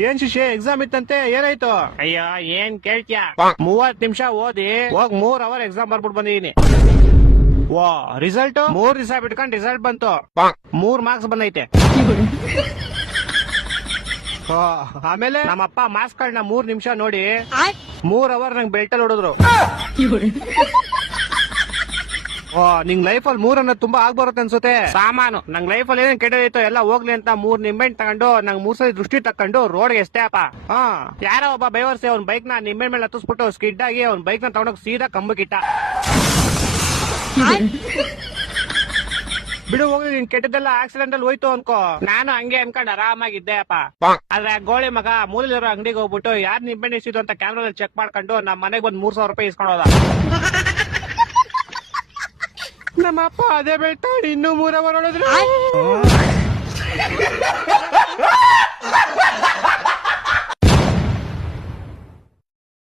ಏನ್ ಶಿಷ್ಯ ಎಕ್ಸಾಮ್ ಇತ್ತಂತೆ ಏನಾಯ್ತು? ಅಯ್ಯೋ ಏನ್ ಕೇಳ್ತ್ಯ, 30 ನಿಮಿಷ ಓದಿ ಹೋಗ್ 3 ಅವರ್ ಎಕ್ಸಾಮ್ ಬರ್ಬಿಟ್ಟು ಬಂದಿದೀನಿ. ವಾ ರಿಸಲ್ಟ್ 3 ದಿವಸ ಬಿಟ್ಕೊಂಡ್ ರಿಸಲ್ಟ್ ಬಂತು, 3 ಮಾರ್ಕ್ಸ್ ಬಂದೈತೆ. ಆಮೇಲೆ ನಮ್ಮಪ್ಪ ಮಾರ್ಕ್ಸ್ ಗಳನ್ನ 3 ನಿಮಿಷ ನೋಡಿ 3 ಅವರ್ ನಂಗೆ ಬೆಲ್ಟಲ್ಲಿ ಹೊಡೆದ್ರು. ನಿಂಗ್ ಲೈಫ್ ಅಲ್ಲಿ 3 ಅನ್ನೋದು ತುಂಬಾ ಆಗ್ಬರುತ್ತೆ ಅನ್ಸುತ್ತೆ. ಸಾಮಾನು ನಂಗ್ ಲೈಫ್ ಅಲ್ಲಿ ಏನೇನ್ ಕೆಟ್ಟದೈತೋ ಎಲ್ಲ ಹೋಗ್ಲಿ ಅಂತ 3 ನಿಂಬೆಹಣ್ಣು ತಗೊಂಡು ನಂಗ್ 3 ಸಲ ದೃಷ್ಟಿ ತಕೊಂಡು ರೋಡ್ಗೆ ಎಷ್ಟೇ ಅಪ್ಪ. ಯಾರೋ ಒಬ್ಬ ಬೈವರ್ಸಿ ಅವ್ನ ಬೈಕ್ ನ ನಿಂಬೆಹಣ್ಣು ಮೇಲೆ ಹತ್ತಿಸ್ಬಿಟ್ಟು ಸ್ಕಿಡ್ ಆಗಿ ಅವ್ನ ಬೈಕ್ ನ ತಗೊಂಡೋಗಿ ಸೀದಾ ಕಂಬಕ್ಕಿಟ್ಟ. ಬಿಡು ಹೋಗ್ಲಿ, ನಿನ್ ಕೆಟ್ಟದೆಲ್ಲ ಆಕ್ಸಿಡೆಂಟ್ ಅಲ್ಲಿ ಹೋಯ್ತು ಅನ್ಕೋ. ನಾನು ಹಂಗೆ ಅನ್ಕೊಂಡ್ ಆರಾಮಾಗಿದ್ದೆ ಅಪ್ಪ. ಆದ್ರೆ ಗೋಳಿ ಮಗ ಮೂಲಲಿರೋ ಅಂಗಡಿಗೆ ಹೋಗ್ಬಿಟ್ಟು ಯಾರ್ ನಿಂಬೆಹಣ್ಣು ಇಸಿದು ಅಂತ ಕ್ಯಾಮ್ರಾದಲ್ಲಿ ಚೆಕ್ ಮಾಡ್ಕೊಂಡು ನಮ್ ಮನೆಗೆ ಬಂದ್ 3,000 ರೂಪಾಯಿ ಇಸ್ಕೊಂಡೋದ. ನಮ್ಮಪ್ಪ ಅದೇ ಬೆಳ್ತಾವ್ ಇನ್ನೂ 3 ಅವರ್ ಹೊಡೆದ್ರು.